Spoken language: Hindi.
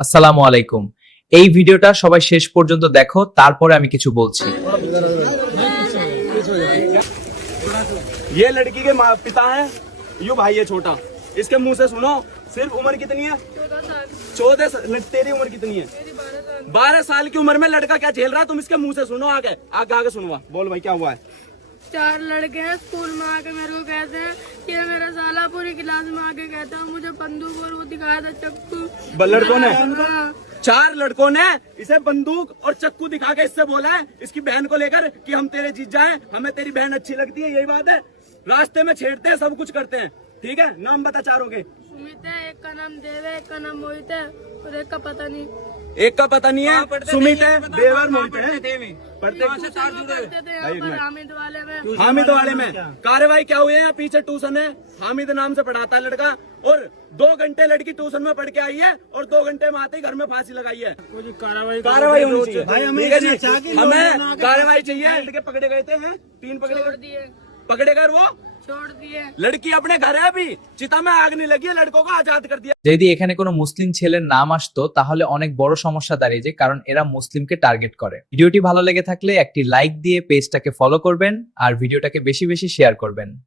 আসসালামু আলাইকুম। এই ভিডিওটা সবাই শেষ পর্যন্ত দেখো, তারপরে আমি কিছু বলছি। ये लड़की के पिता हैं, यू भाई है छोटा। इसके मुंह से सुनो, सिर्फ उम्र कितनी है? 14 तेरी उम्र कितनी है? 12 साल की उम्र में लड़का क्या झेल रहा है, तुम इसके मुंह से सुनो। आगे आगे आगे सुनवा, बोल भाई क्या हुआ है? 4 लड़के हैं स्कूल में आके मेरे को कहते हैं कि मेरा साला पूरी क्लास में आके कहता है मुझे बंदूक और वो दिखाया था चक्कू। लड़कों ने हाँ। 4 लड़कों ने इसे बंदूक और चक्कू दिखा के इससे बोला है इसकी बहन को लेकर कि हम तेरे जीजा हैं, हमें तेरी बहन अच्छी लगती है, यही बात है। रास्ते में छेड़ते हैं, सब कुछ करते हैं। ठीक है, नाम बता चारों के। सुमित है, एक का नाम देव है, एक का नाम मोहित है और एक का पता नहीं। एक का पता नहीं है, सुमित है, देवर मोहित है। पढ़ते करते थे यहाँ पर हामिद वाले में। हामिद वाले में कार्रवाई क्या हुई है? पीछे ट्यूशन है, हामिद नाम से पढ़ाता है लड़का, और 2 घंटे लड़की ट्यूशन में पढ़ के आई है और 2 घंटे में आते ही घर में फांसी लगाई है। कार्रवाई होनी चाहिए। ठीक है जी, हमें कार्रवाई चाहिए। लड़के पकड़े गए थे, 3 पकड़े दिए पकड़े गए, वो छोड़ दिए। लड़की अपने घर है, अभी चिता में आग नहीं लगी है, लड़कों को आजाद कर दिया। যদি এখানে কোনো মুসলিম ছেলের নাম আসতো তাহলে অনেক বড় সমস্যা দাঁড়িয়ে যায়, কারণ এরা মুসলিমকে টার্গেট করে। ভিডিওটি ভালো লেগে থাকলে একটি লাইক দিয়ে পেজটাকে ফলো করবেন আর ভিডিওটাকে বেশি বেশি শেয়ার করবেন।